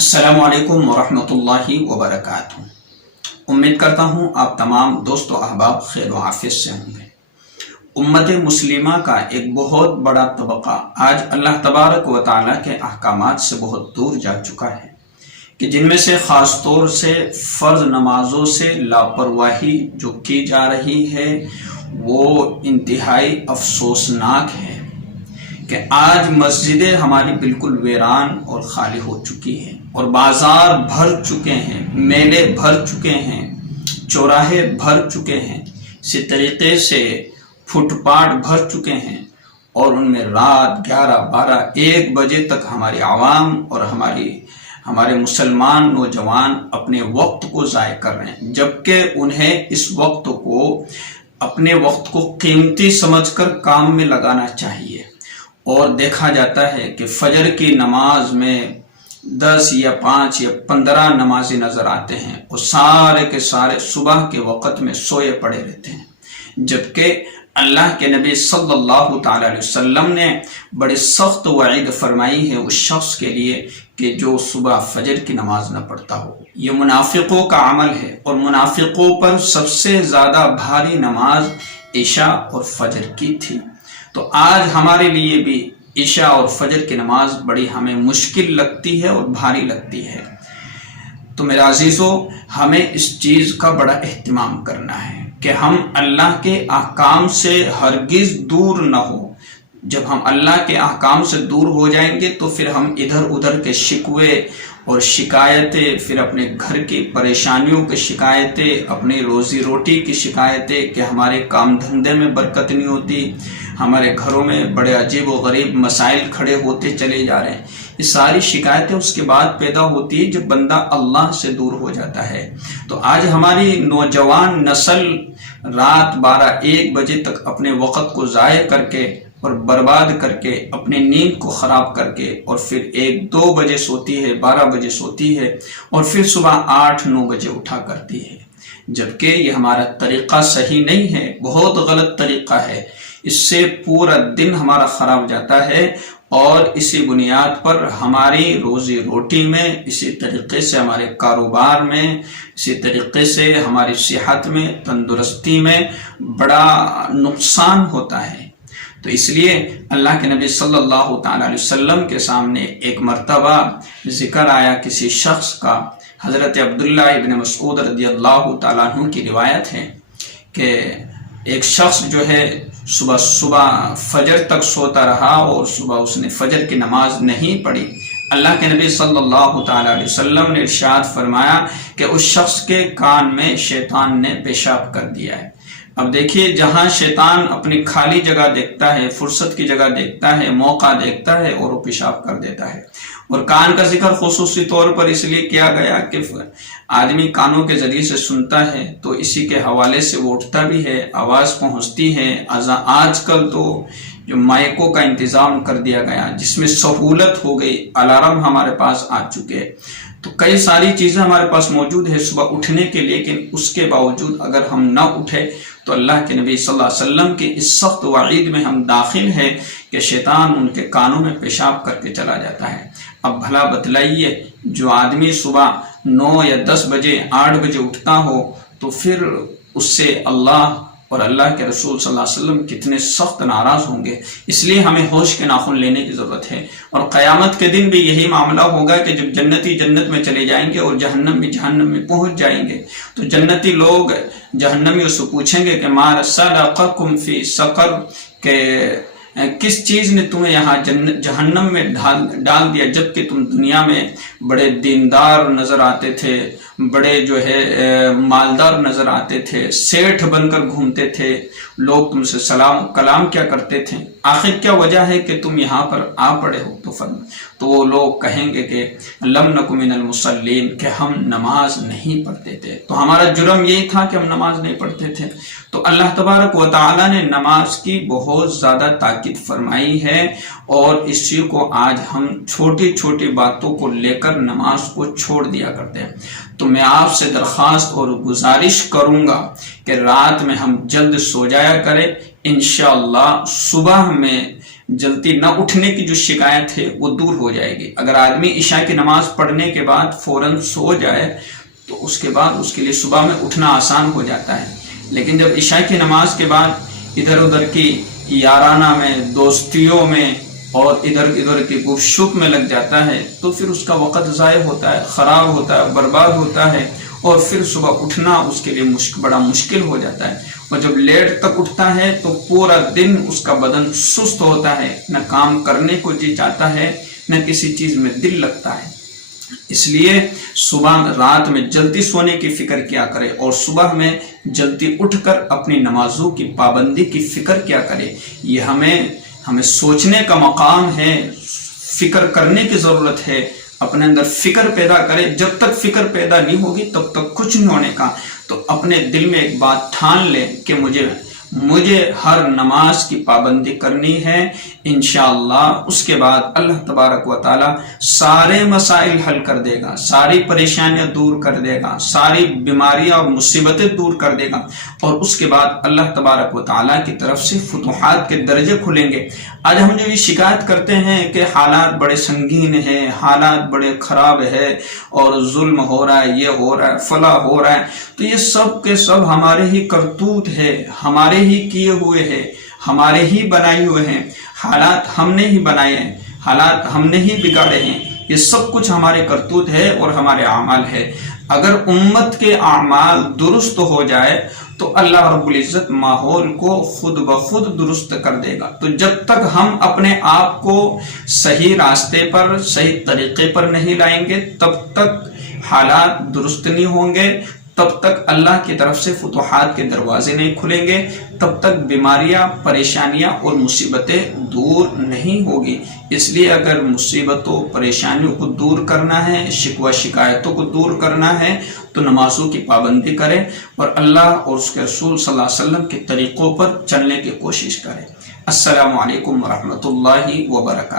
السلام علیکم ورحمۃ اللہ وبرکاتہ۔ امید کرتا ہوں آپ تمام دوست و احباب خیر و عافیت سے ہوں گے۔ امت مسلمہ کا ایک بہت بڑا طبقہ آج اللہ تبارک و تعالیٰ کے احکامات سے بہت دور جا چکا ہے، کہ جن میں سے خاص طور سے فرض نمازوں سے لاپرواہی جو کی جا رہی ہے وہ انتہائی افسوسناک ہے، کہ آج مسجدیں ہماری بالکل ویران اور خالی ہو چکی ہیں، اور بازار بھر چکے ہیں، میلے بھر چکے ہیں، چوراہے بھر چکے ہیں، اسی طریقے سے فٹ پاتھ بھر چکے ہیں، اور ان میں رات 11، 12، 1 بجے تک ہماری عوام اور ہمارے مسلمان نوجوان اپنے وقت کو ضائع کر رہے ہیں، جبکہ انہیں اس وقت کو اپنے وقت کو قیمتی سمجھ کر کام میں لگانا چاہیے۔ اور دیکھا جاتا ہے کہ فجر کی نماز میں 10 یا 5 یا 15 نمازی نظر آتے ہیں، اور سارے کے سارے صبح کے وقت میں سوئے پڑے رہتے ہیں، جبکہ اللہ کے نبی صلی اللہ تعالی علیہ وسلم نے بڑی سخت وعید فرمائی ہے اس شخص کے لیے کہ جو صبح فجر کی نماز نہ پڑھتا ہو۔ یہ منافقوں کا عمل ہے، اور منافقوں پر سب سے زیادہ بھاری نماز عشاء اور فجر کی تھی۔ تو آج ہمارے لیے بھی عشاء اور فجر کی نماز بڑی ہمیں مشکل لگتی ہے اور بھاری لگتی ہے۔ تو میرے عزیزو، ہمیں اس چیز کا بڑا اہتمام کرنا ہے کہ ہم اللہ کے احکام سے ہرگز دور نہ ہو۔ جب ہم اللہ کے احکام سے دور ہو جائیں گے تو پھر ہم ادھر ادھر کے شکوے اور شکایتیں، پھر اپنے گھر کی پریشانیوں کی شکایتیں، اپنی روزی روٹی کی شکایتیں کہ ہمارے کام دھندے میں برکت نہیں ہوتی، ہمارے گھروں میں بڑے عجیب و غریب مسائل کھڑے ہوتے چلے جا رہے ہیں، یہ ساری شکایتیں اس کے بعد پیدا ہوتی ہے جب بندہ اللہ سے دور ہو جاتا ہے۔ تو آج ہماری نوجوان نسل رات 12، 1 بجے تک اپنے وقت کو ضائع کر کے اور برباد کر کے، اپنی نیند کو خراب کر کے، اور پھر 1، 2 بجے سوتی ہے، 12 بجے سوتی ہے، اور پھر صبح 8، 9 بجے اٹھا کرتی ہے، جبکہ یہ ہمارا طریقہ صحیح نہیں ہے، بہت غلط طریقہ ہے۔ اس سے پورا دن ہمارا خراب جاتا ہے، اور اسی بنیاد پر ہماری روزی روٹی میں، اسی طریقے سے ہمارے کاروبار میں، اسی طریقے سے ہماری صحت میں، تندرستی میں بڑا نقصان ہوتا ہے۔ تو اس لیے اللہ کے نبی صلی اللہ تعالی علیہ وسلم کے سامنے ایک مرتبہ ذکر آیا کسی شخص کا، حضرت عبداللہ ابن مسعود رضی اللہ تعالیٰ عنہ کی روایت ہے کہ ایک شخص جو ہے صبح فجر تک سوتا رہا، اور صبح اس نے فجر کی نماز نہیں پڑھی۔ اللہ کے نبی صلی اللہ تعالی علیہ وسلم نے ارشاد فرمایا کہ اس شخص کے کان میں شیطان نے پیشاب کر دیا ہے۔ اب دیکھیے، جہاں شیطان اپنی خالی جگہ دیکھتا ہے، فرصت کی جگہ دیکھتا ہے، موقع دیکھتا ہے، اور وہ پیشاب کر دیتا ہے۔ اور کان کا ذکر خصوصی طور پر اس لیے کیا گیا کہ آدمی کانوں کے ذریعے سے سنتا ہے، تو اسی کے حوالے سے وہ اٹھتا بھی ہے، آواز پہنچتی ہے۔ آج کل تو جو مائکوں کا انتظام کر دیا گیا، جس میں سہولت ہو گئی، الارم ہمارے پاس آ چکے، تو کئی ساری چیزیں ہمارے پاس موجود ہے صبح اٹھنے کے، لیکن اس کے باوجود اگر ہم نہ اٹھے تو اللہ کے نبی صلی اللہ علیہ وسلم کی اس سخت وعید میں ہم داخل ہیں کہ شیطان ان کے کانوں میں پیشاب کر کے چلا جاتا ہے۔ اب بھلا بتلائیے، جو آدمی صبح 9 یا 10 بجے، 8 بجے اٹھتا ہو، تو پھر اس سے اللہ اور اللہ کے رسول صلی اللہ علیہ وسلم کتنے سخت ناراض ہوں گے۔ اس لیے ہمیں ہوش کے ناخن لینے کی ضرورت ہے، اور قیامت کے دن بھی یہی معاملہ ہوگا کہ جب جنتی جنت میں چلے جائیں گے اور جہنم بھی جہنم میں پہنچ جائیں گے، تو جنتی لوگ جہنمیوں سے پوچھیں گے کہ ما سلککم فی سقر، کہ کس چیز نے تمہیں یہاں جہنم میں ڈال دیا، جبکہ تم دنیا میں بڑے دیندار نظر آتے تھے، بڑے جو ہے مالدار نظر آتے تھے، سیٹھ بن کر گھومتے تھے، لوگ تم سے سلام کلام کیا کرتے تھے، آخر کیا وجہ ہے کہ تم یہاں پر آ پڑے ہو؟ تو وہ لوگ کہیں گے کہ لم نک من المصلین، کہ ہم نماز نہیں پڑھتے تھے۔ تو ہمارا جرم یہی تھا کہ ہم نماز نہیں پڑھتے تھے۔ تو اللہ تبارک و تعالیٰ نے نماز کی بہت زیادہ تاکید فرمائی ہے، اور اسی کو آج ہم چھوٹی چھوٹی باتوں کو لے کر نماز کو چھوڑ دیا کرتے ہیں۔ تو میں آپ سے درخواست اور گزارش کروں گا کہ رات میں ہم جلد سو جایا کریں، انشاءاللہ صبح میں جلدی نہ اٹھنے کی جو شکایت ہے وہ دور ہو جائے گی۔ اگر آدمی عشاء کی نماز پڑھنے کے بعد فوراً سو جائے تو اس کے بعد اس کے لیے صبح میں اٹھنا آسان ہو جاتا ہے، لیکن جب عشاء کی نماز کے بعد ادھر ادھر کی یارانہ میں، دوستیوں میں اور ادھر کی گفتگو شپ میں لگ جاتا ہے تو پھر اس کا وقت ضائع ہوتا ہے، خراب ہوتا ہے، برباد ہوتا ہے، اور پھر صبح اٹھنا اس کے لیے بڑا مشکل ہو جاتا ہے۔ اور جب لیٹ تک اٹھتا ہے تو پورا دن اس کا بدن سست ہوتا ہے، نہ کام کرنے کو جی چاہتا ہے، نہ کسی چیز میں دل لگتا ہے۔ اس لیے صبح رات میں جلدی سونے کی فکر کیا کرے اور صبح میں جلدی اٹھ کر اپنی نمازوں کی پابندی کی فکر کیا کرے۔ یہ ہمیں سوچنے کا مقام ہے، فکر کرنے کی ضرورت ہے، اپنے اندر فکر پیدا کرے۔ جب تک فکر پیدا نہیں ہوگی تب تک کچھ نہیں ہونے کا۔ تو اپنے دل میں ایک بات ٹھان لے کہ مجھے ہر نماز کی پابندی کرنی ہے، انشاءاللہ اس کے بعد اللہ تبارک و تعالی سارے مسائل حل کر دے گا، ساری پریشانیاں دور کر دے گا، ساری بیماریاں اور مصیبتیں دور کر دے گا، اور اس کے بعد اللہ تبارک و تعالی کی طرف سے فتوحات کے درجے کھلیں گے۔ آج ہم جو یہ شکایت کرتے ہیں کہ حالات بڑے سنگین ہیں، حالات بڑے خراب ہے، اور ظلم ہو رہا ہے، یہ ہو رہا ہے، فلاں ہو رہا ہے، تو یہ سب کے سب ہمارے ہی کرتوت ہے، ہمارے ہی کیے ہوئے ہیں، ہمارے ہی بنائے ہوئے ہیں۔ حالات ہم نے ہی بنائے ہیں، حالات ہم نے ہی بگاڑے ہیں، یہ سب کچھ ہمارے کرتوت ہے اور ہمارے اعمال ہے۔ اگر امت کے اعمال درست ہو جائے تو اللہ رب العزت ماحول کو خود بخود درست کر دے گا۔ تو جب تک ہم اپنے آپ کو صحیح راستے پر، صحیح طریقے پر نہیں لائیں گے، تب تک حالات درست نہیں ہوں گے، تب تک اللہ کی طرف سے فتوحات کے دروازے نہیں کھلیں گے، تب تک بیماریاں، پریشانیاں اور مصیبتیں دور نہیں ہوگی۔ اس لیے اگر مصیبتوں، پریشانیوں کو دور کرنا ہے، شکوہ شکایتوں کو دور کرنا ہے تو نمازوں کی پابندی کریں اور اللہ اور اس کے رسول صلی اللہ علیہ وسلم کے طریقوں پر چلنے کی کوشش کریں۔ السلام علیکم ورحمۃ اللہ وبرکاتہ۔